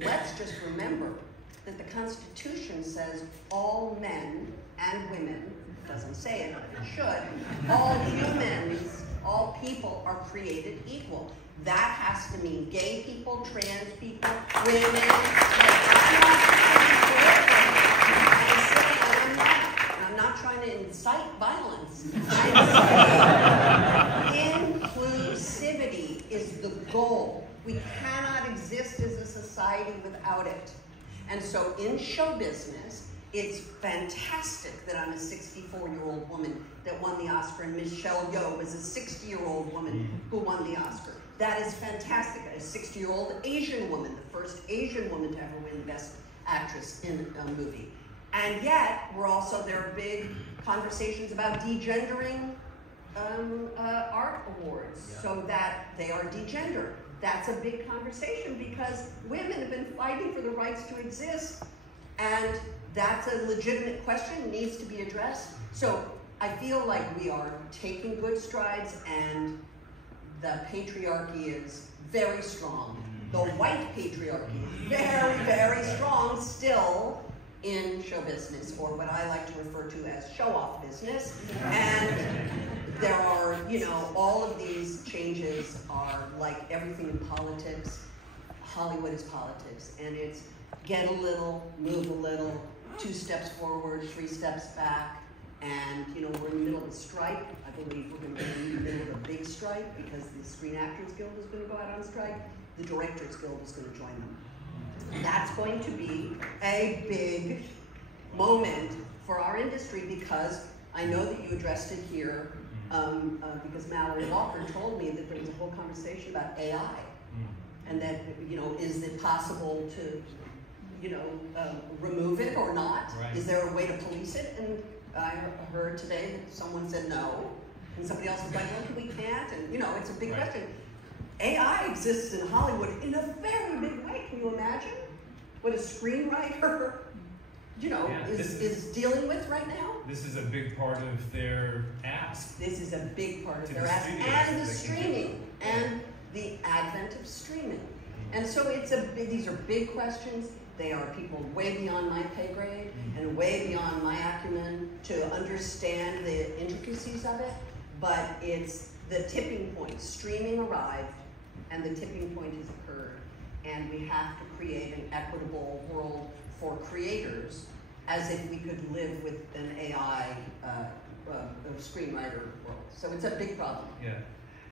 let's just remember that the Constitution says all men and women, it doesn't say it, but it should, all humans, all people are created equal. That has to mean gay people, trans people, women. I'm not trying to incite violence. Inclusivity is the goal. We cannot exist as a society without it. And so in show business, it's fantastic that I'm a 64-year-old woman that won the Oscar, and Michelle Yeoh was a 60-year-old woman who won the Oscar. That is fantastic. A 60-year-old Asian woman, the first Asian woman to ever win Best Actress in a movie. And yet, there are big conversations about degendering art awards, so that they are degendered. That's a big conversation because women have been fighting for the rights to exist, and that's a legitimate question, needs to be addressed. So I feel like we are taking good strides, and the patriarchy is very strong. The white patriarchy is very, very strong still in show business, or what I like to refer to as show-off business. And there are, all of these changes are like everything in politics. Hollywood is politics, and it's get a little, move a little, 2 steps forward, 3 steps back, and we're in the middle of a strike. I believe we're going to be in the middle of a big strike because the Screen Actors Guild is going to go out on strike. The Directors Guild is going to join them. That's going to be a big moment for our industry, because I know that you addressed it here, because Mallory Walker told me that there was a whole conversation about AI, and that, is it possible to, remove it or not? Right. Is there a way to police it? And I heard today that someone said no, and somebody else was like, well, we can't, and it's a big question. AI exists in Hollywood in a very big way. Can you imagine what a screenwriter, is dealing with right now? This is a big part of their ask. This is a big part of their ask, and the streaming, and the advent of streaming. And so these are big questions. They are people way beyond my pay grade and way beyond my acumen to understand the intricacies of it. But it's the tipping point. Streaming arrived, and the tipping point has occurred, and we have to create an equitable world for creators, as if we could live with an AI screenwriter world. So it's a big problem. Yeah.